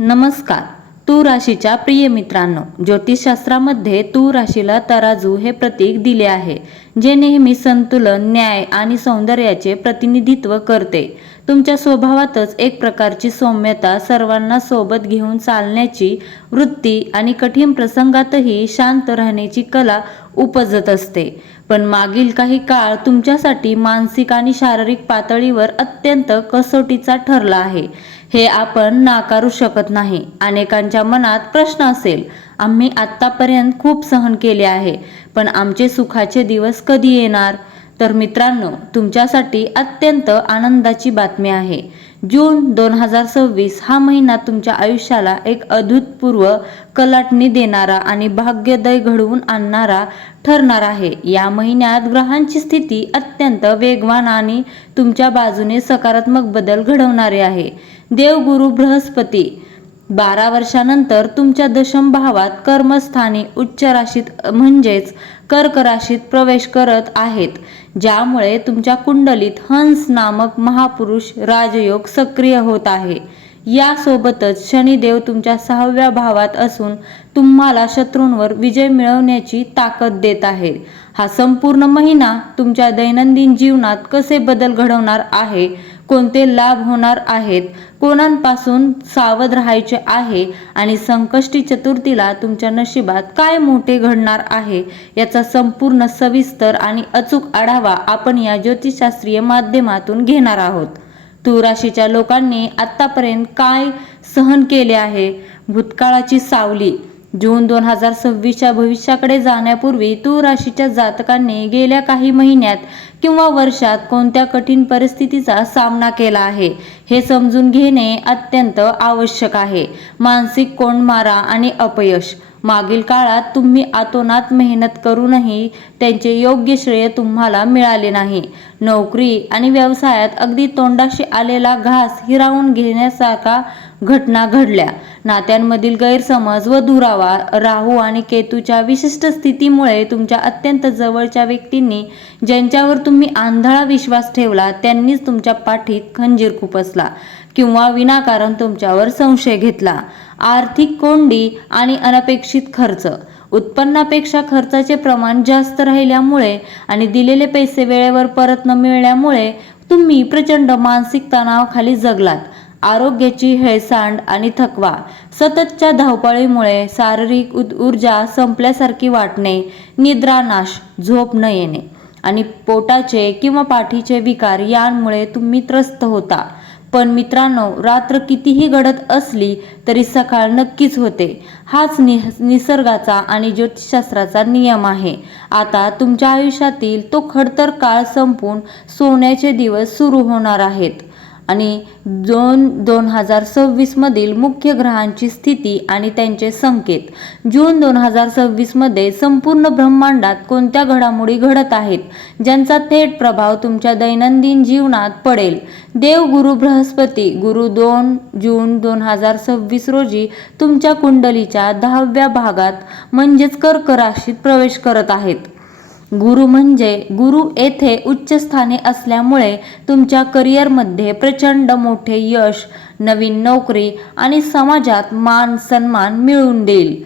नमस्कार. तूळ राशीच्या प्रिय मित्रांनो, ज्योतिषशास्त्रामध्ये तूळ राशीला तराजू हे प्रतीक दिले आहे, जे नेहमी संतुलन, न्याय आणि सौंदर्याचे प्रतिनिधित्व करते. तुमच्या स्वभावातच एक प्रकारची सौम्यता, सर्वांना सोबत घेऊन चालण्याची वृत्ती आणि कठीण प्रसंगातही शांत राहण्याची कला उपजत असते. पण मागील काही काळ तुमच्यासाठी मानसिक आणि शारीरिक पातळीवर अत्यंत कसोटीचा ठरला आहे, हे आपण नाकारू शकत नाही. अनेकांच्या मनात प्रश्न असेल, आम्ही आत्तापर्यंत खूप सहन केले आहे, पण आमचे सुखाचे दिवस कधी येणार? तर मित्रांनो, तुमच्यासाठी अत्यंत आनंदाची बातमी आहे. जून 2026 हा महिना तुमच्या आयुष्याला एक अभूतपूर्व कलाटणी देणारा आणि भाग्योदय घडवून आणणारा ठरणार आहे. या महिन्यात ग्रहांची स्थिती अत्यंत वेगवान आणि तुमच्या बाजूने सकारात्मक बदल घडवणारे आहे. देवगुरु बृहस्पती 12 वर्षानंतर तुमच्या दशम भावात कर्मस्थानी उच्च राशीत म्हणजेच कर्क राशीत प्रवेश करत आहेत, ज्यामुळे तुमच्या कुंडलीत हंस नामक महापुरुष राजयोग सक्रिय होत आहे. यासोबतच शनिदेव तुमच्या 6व्या भावात असून तुम्हाला शत्रूंवर विजय मिळवण्याची ताकद देत आहे. हा संपूर्ण महिना तुमच्या दैनंदिन जीवनात कसे बदल घडवणार आहे, कोणते लाभ होणार आहेत, कोणापासून सावध राहायचे आहे आणि संकष्टी चतुर्थीला तुमच्या नशिबात काय मोठे घडणार आहे, याचा संपूर्ण सविस्तर आणि अचूक आढावा आपण या ज्योतिषशास्त्रीय माध्यमातून घेणार आहोत. तूळ राशीच्या लोकांनी आतापर्यंत काय सहन केले आहे? भूतकाळाची सावली. जून 2026च्या भविष्याकडे जाण्यापूर्वी तूळ राशीच्या जातकांनी गेल्या काही महिन्यात किंवा वर्षात कोणत्या कठीण परिस्थितीचा सामना केला आहे, हे समजून घेणे अत्यंत आवश्यक आहे. मानसिक कोंडमारा आणि अपयश. मागील काळात तुम्ही आतोनात मेहनत करूनही त्यांचे योग्य श्रेय तुम्हाला मिळाले नाही. नोकरी आणि व्यवसायात अगदी तोंडाशी आलेला घास हिरावून घेण्यासारखा घटना घडल्या. नात्यांमधील गैरसमज व दुरावा. राहू आणि केतूच्या विशिष्ट स्थितीमुळे तुमच्या अत्यंत जवळच्या व्यक्तींनी ज्यांच्यावर तुम्ही आंधळा विश्वास ठेवला, त्यांनीच तुमच्या पाठीत खंजीर खुपसला किंवा विनाकारण तुमच्यावर संशय घेतला. आर्थिक कोंडी आणि अनपेक्षित खर्च. उत्पन्नापेक्षा खर्चाचे प्रमाण जास्त राहिल्यामुळे आणि दिलेले पैसे वेळेवर परत न मिळाल्यामुळे तुम्ही प्रचंड मानसिक तणावाखाली जगलात. आरोग्याची हेळसांड आणि थकवा. सततच्या धावपळीमुळे शारीरिक ऊर्जा संपल्यासारखी वाटणे, निद्रानाश, झोप न येणे आणि पोटाचे किंवा पाठीचे विकार यांमुळे तुम्ही त्रस्त होता. पण मित्रांनो, रात्र कितीही गडद असली तरी सकाळ नक्कीच होते. हाच निसर्गाचा आणि ज्योतिषशास्त्राचा नियम आहे. आता तुमच्या आयुष्यातील तो खडतर काळ संपून सोन्याचे दिवस सुरू होणार आहेत. आणि 2026 मधील मुख्य ग्रहांची स्थिती आणि त्यांचे संकेत. जून 2026 मध्ये संपूर्ण ब्रह्मांडात कोणत्या घडामोडी घडत आहेत, ज्यांचा थेट प्रभाव तुमच्या दैनंदिन जीवनात पडेल. देवगुरु बृहस्पती गुरु 2 जून 2026 रोजी तुमच्या कुंडलीच्या 10व्या भागात म्हणजेच कर्क राशीत प्रवेश करत आहेत. गुरु येथे उच्च स्थानी असल्यामुळे तुमच्या करिअरमध्ये प्रचंड मोठे यश, नवीन नोकरी आणि समाजात मान सन्मान मिळवून देईल.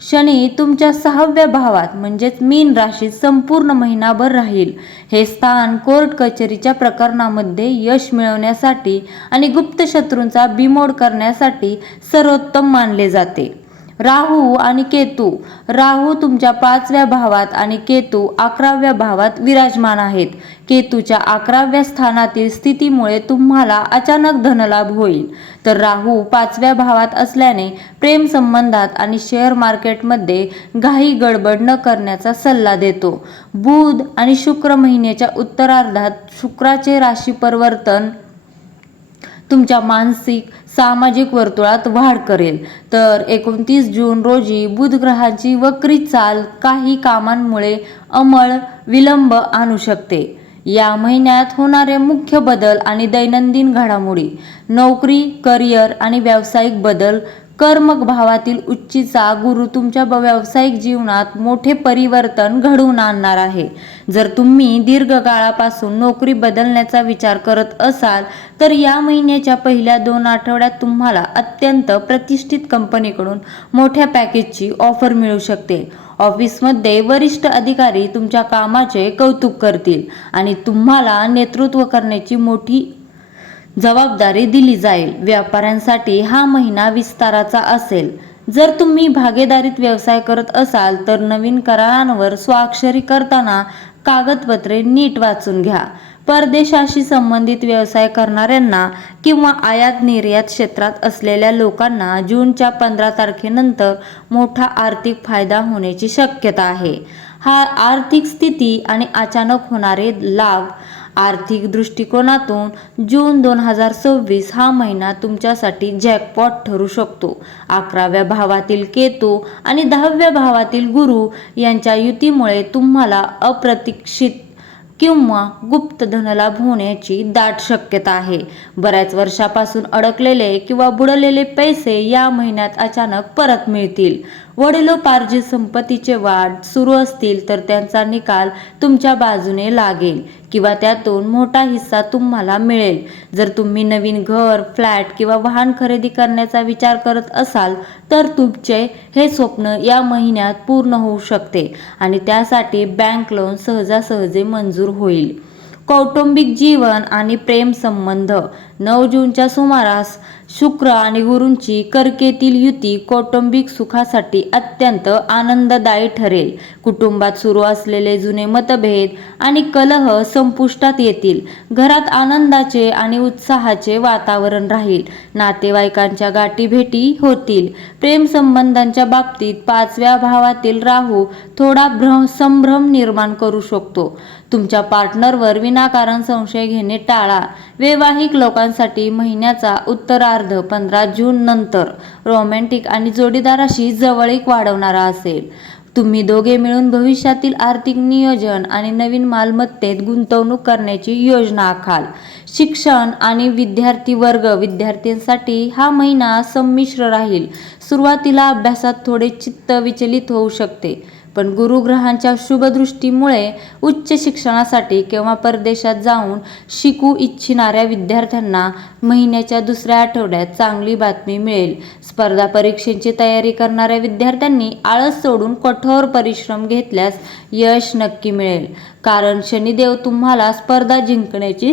शनी तुमच्या 6व्या भावात म्हणजेच मीन राशीत संपूर्ण महिनाभर राहील. हे स्थान कोर्ट कचेरीच्या प्रकरणामध्ये यश मिळवण्यासाठी आणि गुप्त शत्रूंचा बिमोड करण्यासाठी सर्वोत्तम मानले जाते. राहू आणि केतू. राहू तुमच्या 5व्या भावात आणि केतू 11व्या भावात विराजमान आहेत. केतूच्या 11व्या स्थानातील स्थितीमुळे तुम्हाला अचानक धनलाभ होईल, तर राहू 5व्या भावात असल्याने प्रेम संबंधात आणि शेअर मार्केटमध्ये घाई गडबड न करण्याचा सल्ला देतो. बुध आणि शुक्र. महिन्याच्या उत्तरार्धात शुक्राचे राशी परिवर्तन तुमच्या मानसिक सामाजिक वर्तुळात वाढ करेल. तर 29 जून रोजी बुध ग्रहाची वक्री चाल काही कामांमुळे विलंब आणू शकते. या महिन्यात होणारे मुख्य बदल आणि दैनंदिन घडामोडी. नोकरी, करिअर आणि व्यावसायिक बदल. कर्मक भावातील उच्चीचा गुरु तुमच्या व्यावसायिक जीवनात मोठे परिवर्तन घडवून आणणार आहे. जर तुम्ही दीर्घकाळापासून नोकरी बदलण्याचा विचार करत असाल तर या महिन्याच्या पहिल्या 2 आठवड्यात तुम्हाला अत्यंत प्रतिष्ठित कंपनीकडून मोठ्या पॅकेजची ऑफर मिळू शकते. ऑफिसमध्ये वरिष्ठ अधिकारी तुमच्या कामाचे कौतुक करतील आणि तुम्हाला नेतृत्व करण्याची मोठी जबाबदारी दिली जाईल. व्यापाऱ्यांसाठी हा महिना विस्ताराचा असेल. जर तुम्ही भागीदारीत व्यवसाय करत असाल तर नवीन करारांवर स्वाक्षरी करताना कागदपत्रे नीट वाचून घ्या. परदेशाशी संबंधित व्यवसाय करणाऱ्यांना किंवा आयात निर्यात क्षेत्रात असलेल्या लोकांना जूनच्या 15 तारखेनंतर मोठा आर्थिक फायदा होण्याची शक्यता आहे. हा आर्थिक स्थिती आणि अचानक होणारे लाभ आर्थिक दृष्टिकोनातून जून 2026 हा महिना तुमच्यासाठी जॅकपॉट ठरू शकतो. 11व्या भावातील केतू आणि 10व्या भावातील गुरु यांच्या युतीमुळे तुम्हाला अप्रत्याशित किंवा गुप्त धनलाभ होण्याची दाट शक्यता आहे. बऱ्याच वर्षापासून अडकलेले किंवा बुडलेले पैसे या महिन्यात अचानक परत मिळतील. वडिलोपार्जित संपत्तीचे वाद सुरू असतील तर त्यांचा निकाल तुमच्या बाजूने लागेल किंवा त्यातून मोठा हिस्सा तुम्हाला मिळेल. जर तुम्ही नवीन घर, फ्लॅट किंवा वाहन खरेदी करण्याचा विचार करत असाल तर तुमचे हे स्वप्न या महिन्यात पूर्ण होऊ शकते आणि त्यासाठी बँक लोन सहजासहजी मंजूर होईल. कौटुंबिक जीवन आणि प्रेम संबंध 9 जूनच्या सुमारास शुक्र आणि गुरूंची कर्केतील युती कौटुंबिक सुखासाठी अत्यंत आनंददायी ठरेल. कुटुंबात सुरू असलेले जुने मतभेद आणि कलह संपुष्टात येतील. घरात आनंदाचे आणि उत्साहाचे वातावरण राहील. नातेवाईकांच्या गाठीभेटी होतील. प्रेम संबंधांच्या बाबतीत 5व्या भावातील राहू थोडा संभ्रम निर्माण करू शकतो. तुमच्या पार्टनरवर विनाकारण संशय घेणे टाळा. वैवाहिक लोकांसाठी महिन्याचा उत्तरार्ध 15 जून नंतर रोमॅन्टिक आणि जोडीदाराशी जवळीक वाढवणारा असेल. तुम्ही दोघे मिळून भविष्यातील आर्थिक नियोजन आणि नवीन मालमत्तेत गुंतवणूक करण्याची योजना आखाल. शिक्षण आणि विद्यार्थी वर्ग विद्यार्थ्यांसाठी हा महिना संमिश्र राहील. सुरुवातीला अभ्यासात थोडे चित्त विचलित होऊ शकते पण गुरुग्रहांच्या शुभदृष्टीमुळे उच्च शिक्षणासाठी किंवा परदेशात जाऊन शिकू इच्छिणाऱ्या विद्यार्थ्यांना महिन्याच्या 2ऱ्या आठवड्यात चांगली बातमी मिळेल. स्पर्धा परीक्षेची तयारी करणाऱ्या विद्यार्थ्यांनी आळस सोडून कठोर परिश्रम घेतल्यास यश नक्की मिळेल. कारण शनिदेव तुम्हाला स्पर्धा जिंकण्याची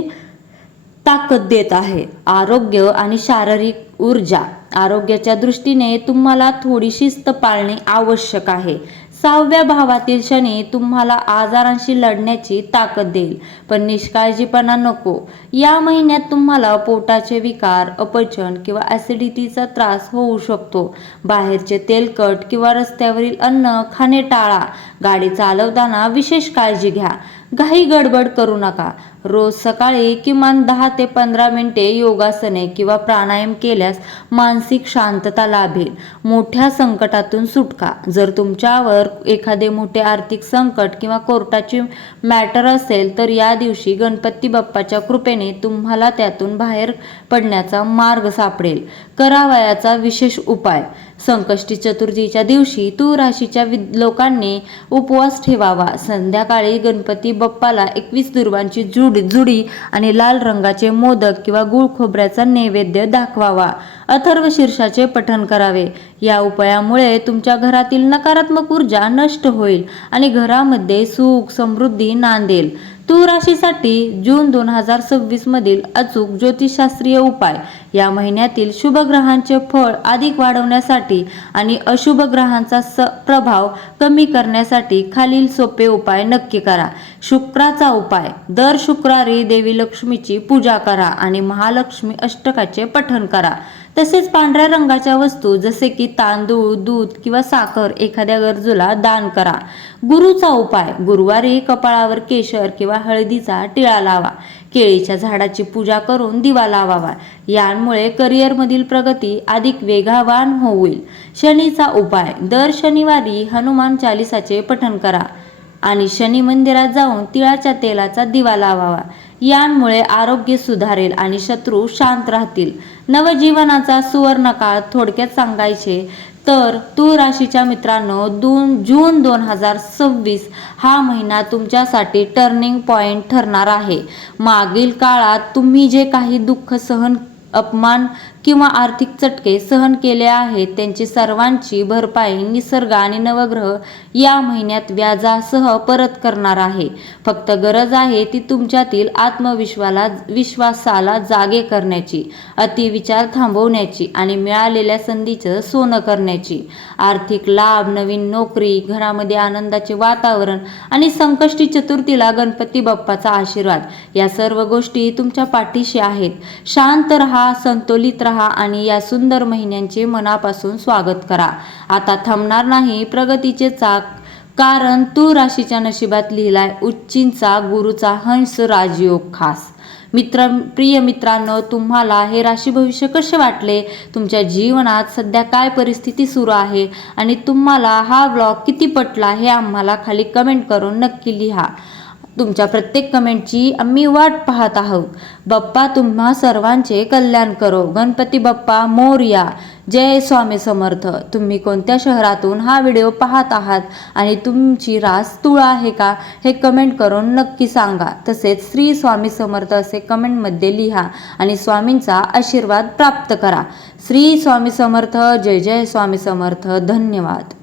ताकद देत आहे. आरोग्य आणि शारीरिक ऊर्जा. आरोग्याच्या दृष्टीने तुम्हाला थोडी शिस्त पाळणे आवश्यक आहे. 6व्या भावातील शनी तुम्हाला आजारांशी लढण्याची ताकद देईल पण निष्काळजीपणा नको. या महिन्यात तुम्हाला पोटाचे विकार, अपचन किंवा ॲसिडिटीचा त्रास होऊ शकतो. बाहेरचे तेलकट किंवा रस्त्यावरील अन्न खाणे टाळा. गाडी चालवताना विशेष काळजी घ्या. घाई गडबड करू नका. रोज सकाळी किमान 10 ते 15 मिनिटे योगासने किंवा प्राणायाम केल्यास मानसिक शांतता लाभेल. मोठ्या संकटातून सुटका. जर तुमच्यावर एखादे मोठे आर्थिक संकट किंवा कोर्टाची मॅटर असेल तर या दिवशी गणपती बाप्पाच्या कृपेने तुम्हाला त्यातून बाहेर पडण्याचा मार्ग सापडेल. करावयाचा विशेष उपाय. संकष्टी चतुर्थीच्या दिवशी तूळ राशीच्या लोकांनी उपवास ठेवावा. संध्याकाळी गणपती बाप्पाला 21 दुर्वांची जुडी आणि लाल रंगाचे मोदक किंवा गुळ खोबऱ्याचा नैवेद्य दाखवावा. अथर्व शीर्षाचे पठण करावे. या उपायामुळे तुमच्या घरातील नकारात्मक ऊर्जा नष्ट होईल आणि घरामध्ये सुख समृद्धी नांदेल. तूळ राशीसाठी जून 2026 मधील अचूक ज्योतिषशास्त्रीय उपाय. या महिन्यातील शुभ ग्रहांचे फळ अधिक वाढवण्यासाठी आणि अशुभ ग्रहांचा प्रभाव कमी करण्यासाठी खालील सोपे उपाय नक्की करा. शुक्राचा उपाय. दर शुक्रवारी देवी लक्ष्मीची पूजा करा आणि महालक्ष्मी अष्टकाचे पठण करा. तसेच पांढऱ्या रंगाच्या वस्तू जसे की तांदूळ, दूध किंवा साखर एखाद्या गरजूला दान करा. गुरुचा उपाय. गुरुवारी कपाळावर केशर किंवा हळदीचा टिळा लावा. केळीच्या झाडाची पूजा करून दिवा लावावा. यामुळे करिअरमधील प्रगती अधिक वेगवान होईल. शनीचा उपाय. दर शनिवारी हनुमान चालीसाचे पठण करा आणि शनी मंदिरात जाऊन तिळाच्या तेलाचा दिवा लावावा. यांमुळे आरोग्य सुधारेल आणि शत्रू शांत राहतील. नवजीवनाचा सुवर्णकाळ थोडक्यात सांगायचे तर तूळ राशीच्या मित्रांनो, जून 2026 हा महिना तुमच्यासाठी टर्निंग पॉइंट ठरणार आहे. मागील काळात तुम्ही जे काही दुःख अपमान किंवा आर्थिक चटके सहन केले आहेत त्यांची सर्वांची भरपाई निसर्ग आणि नवग्रह या महिन्यात व्याजासह परत करणार आहे. फक्त गरज आहे ती तुमच्यातील विश्वासाला जागे करण्याची, अतिविचार थांबवण्याची आणि मिळालेल्या संधीचं सोनं करण्याची. आर्थिक लाभ, नवीन नोकरी, घरामध्ये आनंदाचे वातावरण आणि संकष्टी चतुर्थीला गणपती बाप्पाचा आशीर्वाद या सर्व गोष्टी तुमच्या पाठीशी आहेत. शांत रहा, संतुलित रहा आणि या सुंदर महिन्यांचे मनापासून स्वागत करा. आता थांबणार नाही प्रगतीचे चाक, कारण तूळ राशीच्या नशिबात लिहिलाय उच्चींचा गुरुचा हंस राजयोग. खास प्रिय मित्रांनो, तुम्हाला हे राशी भविष्य कसे वाटले? तुमच्या जीवनात सध्या काय परिस्थिती सुरू आहे आणि तुम्हाला हा व्लॉग किती पटला हे आम्हाला खाली कमेंट करून नक्की लिहा. तुमच्या प्रत्येक कमेंटची आम्ही वाट पाहत आहोत. बाप्पा तुम्हा सर्वांचे कल्याण करो. गणपती बाप्पा मोरया. जय स्वामी समर्थ. तुम्ही कोणत्या शहरातून हा व्हिडिओ पाहत आहात आणि तुमची रास तुळ आहे का हे कमेंट करून नक्की सांगा. तसेच श्री स्वामी समर्थ असे कमेंटमध्ये लिहा आणि स्वामींचा आशीर्वाद प्राप्त करा. श्री स्वामी समर्थ. जय जय स्वामी समर्थ. धन्यवाद.